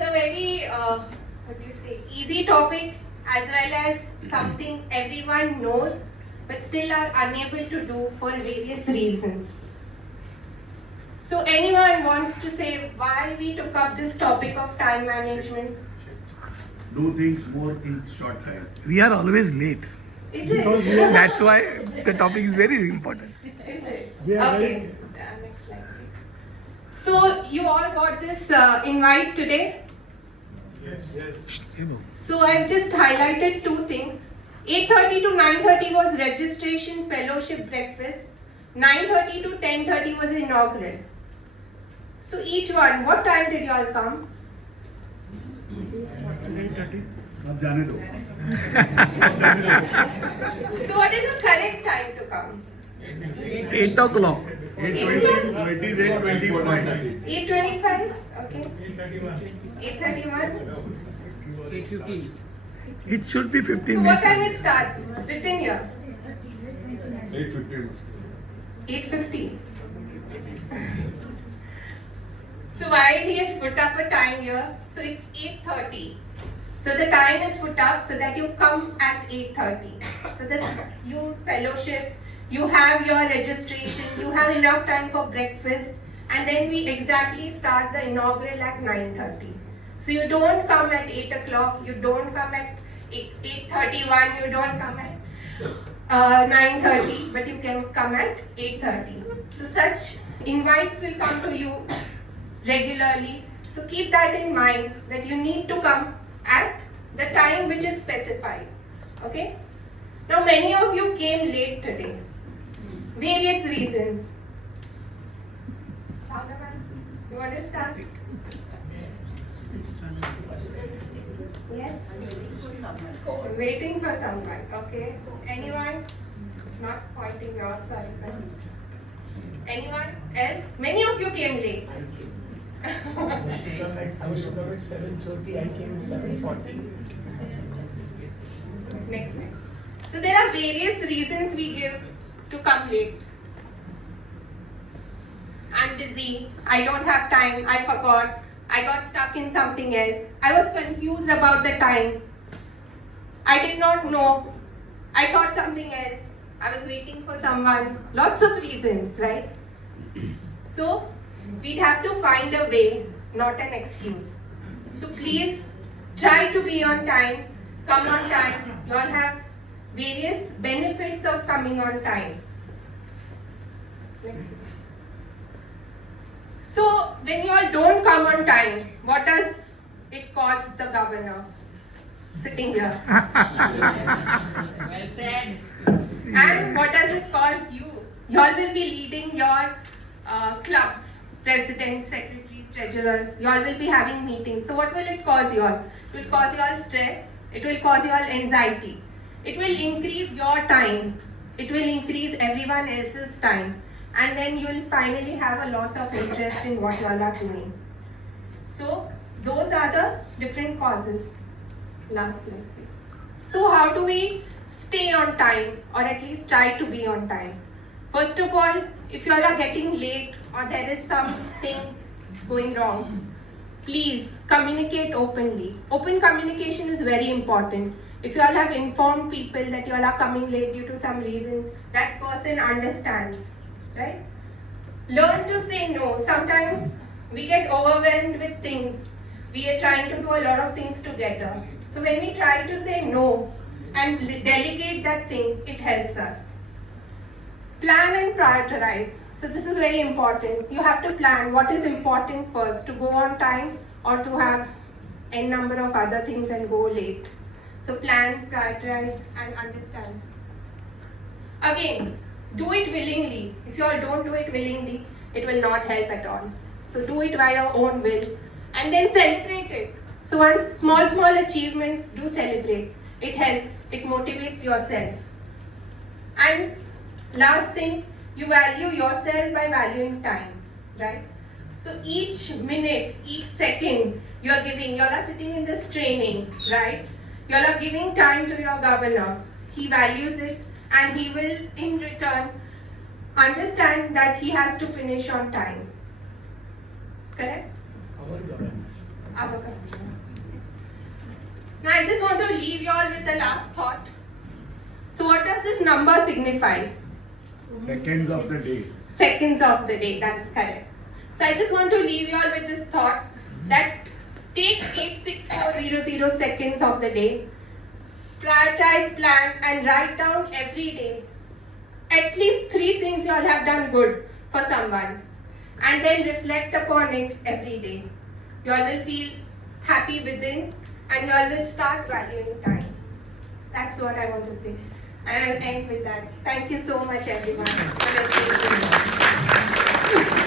it's a very, easy topic as well as something everyone knows but still are unable to do for various reasons. So anyone wants to say why we took up this topic of time management? Do things more in short time. We are always late. Is it? That's why the topic is very important. Is it? We are Okay. Next slide, please. So you all got this invite today? Yes. So I've just highlighted two things. 8:30 to 9:30 was registration fellowship breakfast. 9:30 to 10:30 was inaugural. So each one, what time did you all come? अब जाने दो. So what is the correct time to come? 8 o'clock. 8:20 is 8:25. 8:25? Okay. 8:31? 8:15. It should be 15 So what minutes. time it starts? It's written here. 8:50. 8:50. So while he has put up a time here, so it's 8:30. So the time is put up so that you come at 8:30. So this you fellowship, you have your registration, you have enough time for breakfast, and then we exactly start the inaugural at 9:30. So you don't come at 8 o'clock, you don't come at 8:31, you don't come at 9:30, but you can come at 8:30. So such invites will come to you regularly. So keep that in mind that you need to come at the time which is specified. Okay? Now many of you came late today. Various reasons. You want to start? Yes? Waiting for someone. Okay. Anyone? Not pointing out, sorry. Anyone else? Many of you came late. I was to come at 7:30, I came at 7:40. Next slide. So there are various reasons we give to come late. I'm busy, I don't have time, I forgot, I got stuck in something else, I was confused about the time, I did not know, I thought something else, I was waiting for someone, lots of reasons, right? So we'd have to find a way, not an excuse. So please try to be on time, come on time. You all have various benefits of coming on time. Next slide. So when you all don't come on time, what does it cost the governor sitting here? Well said. And what does it cost you? You all will be leading your clubs, president, secretary, treasurers. You all will be having meetings. So what will it cause you all? It will cause you all stress. It will cause you all anxiety. It will increase your time. It will increase everyone else's time. And then you will finally have a loss of interest in what you all are doing. So those are the different causes. Last slide, please. So how do we stay on time, or at least try to be on time? First of all, if you all are getting late or there is something going wrong, please communicate openly. Open communication is very important. If you all have informed people that you all are coming late due to some reason, that person understands, right? Learn to say no. Sometimes we get overwhelmed with things. We are trying to do a lot of things together. So when we try to say no and delegate that thing, it helps us. Plan and prioritize. So this is very important. You have to plan what is important first, to go on time or to have n number of other things and go late. So plan, prioritize and understand. Again, do it willingly. If you all don't do it willingly, it will not help at all. So do it by your own will and then celebrate it. So once small achievements, do celebrate. It helps, it motivates yourself. And last thing, you value yourself by valuing time, right? So each minute, each second you are giving, you all are sitting in this training, right? You all are giving time to your governor. He values it and he will in return understand that he has to finish on time. Correct? Our government. Now I just want to leave you all with the last thought. So what does this number signify? Seconds of the day. Seconds of the day, that's correct. So I just want to leave you all with this thought that take 86400 seconds of the day, prioritize, plan and write down every day at least 3 things you all have done good for someone, and then reflect upon it every day. You all will feel happy within and you all will start valuing time. That's what I want to say. And I'll end with that. Thank you so much everyone for listening.